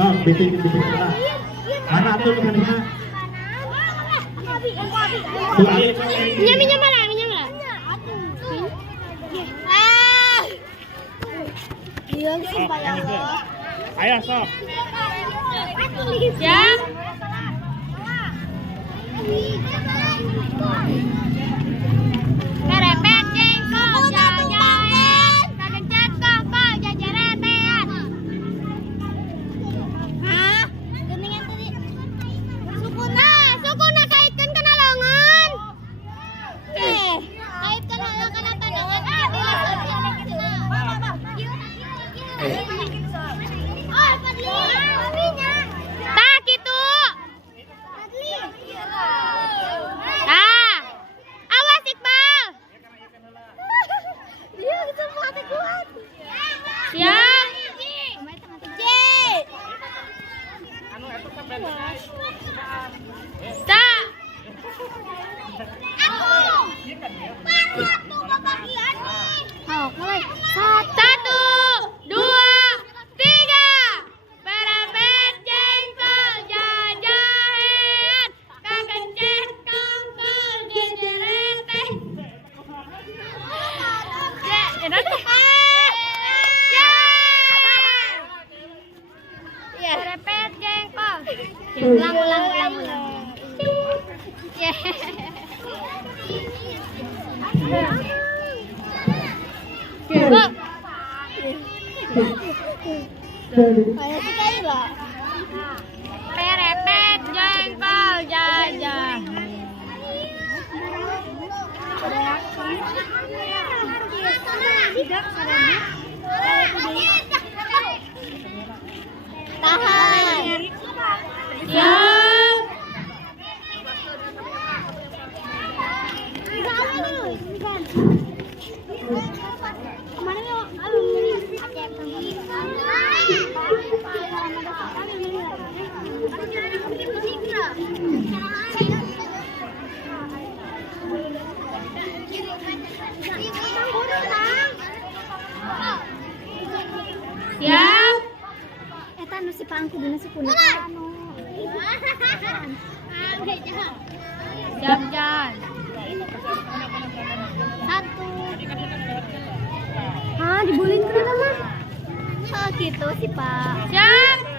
Oh, bitin lah. Anak tuh kemana? Minyak malah. Iya, sumpah ya Allah. Ayo, sok. Ya. Kerepet jengkol jajaran, kagencet kok jajaretean. Hah? Geningan tadi. Sukuna kaitkan kana longan. Kaitkan halang kana tandangan. Oh, Fadli. Tah kitu. Tah. Awas Iqbal. Dia bisa mati kuat. Siap. J. Tah. Aku kebagian nih. Oh, mulai. 1, 2, 3. Perempet jengkol jajahan, kagencet kongkol jejerete. Ya, enak. Ya. Perempet jengkol. Ulang. Ya. Perempet jengkol jajan. Tahan. Siap. Kemana lo? Siap. Eta nu si pangku dina si kuna. Siap, Jan. 1. Hah, dibulin kenapa mah? Oh gitu sih, Pak. Siap.